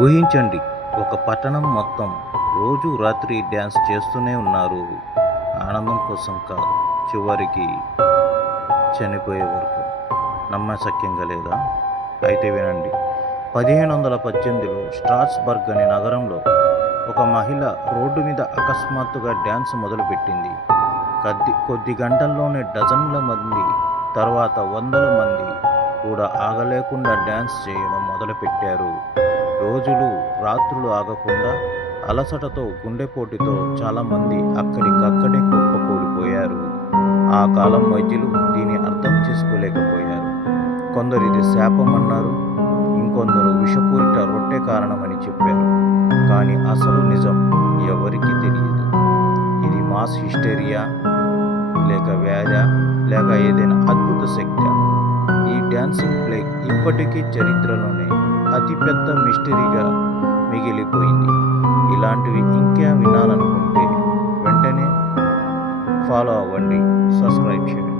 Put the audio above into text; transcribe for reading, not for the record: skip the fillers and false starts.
ఊహించండి, ఒక పట్టణం మొత్తం రోజు రాత్రి డ్యాన్స్ చేస్తూనే ఉన్నారు. ఆనందం కోసం కాదు, చివరికి చనిపోయే వరకు. నమ్మశక్యంగా లేదా? అయితే వినండి. 1518లో స్ట్రాస్బర్గ్ అనే నగరంలో ఒక మహిళ రోడ్డు మీద అకస్మాత్తుగా డ్యాన్స్ మొదలుపెట్టింది. కొద్ది గంటల్లోనే డజన్ల మంది, తర్వాత వందల మంది కూడా ఆగలేకుండా డ్యాన్స్ చేయడం మొదలుపెట్టారు. రోజులు రాత్రులు ఆగకుండా అలసటతో, గుండెపోటుతో చాలామంది అక్కడికక్కడే కుప్పకూలిపోయారు. ఆ కాలం వైద్యులు దీన్ని అర్థం చేసుకోలేకపోయారు. కొందరు ఇది శాపమన్నారు, ఇంకొందరు విషపూరిత రొట్టె కారణమని చెప్పారు. కానీ అసలు నిజం ఎవరికీ తెలియదు. ఇది మాస్ హిస్టేరియా, లేక వ్యాధ, లేక ఏదైనా అద్భుత శక్తి. ఈ డ్యాన్సింగ్ ప్లేగ్ ఇప్పటికీ చరిత్రలోనే అతిపెద్ద మిస్టరీగా మిగిలిపోయింది. ఇలాంటివి ఇంకా వినాలనుకుంటే వెంటనే ఫాలో అవ్వండి, సబ్స్క్రైబ్ చేయండి.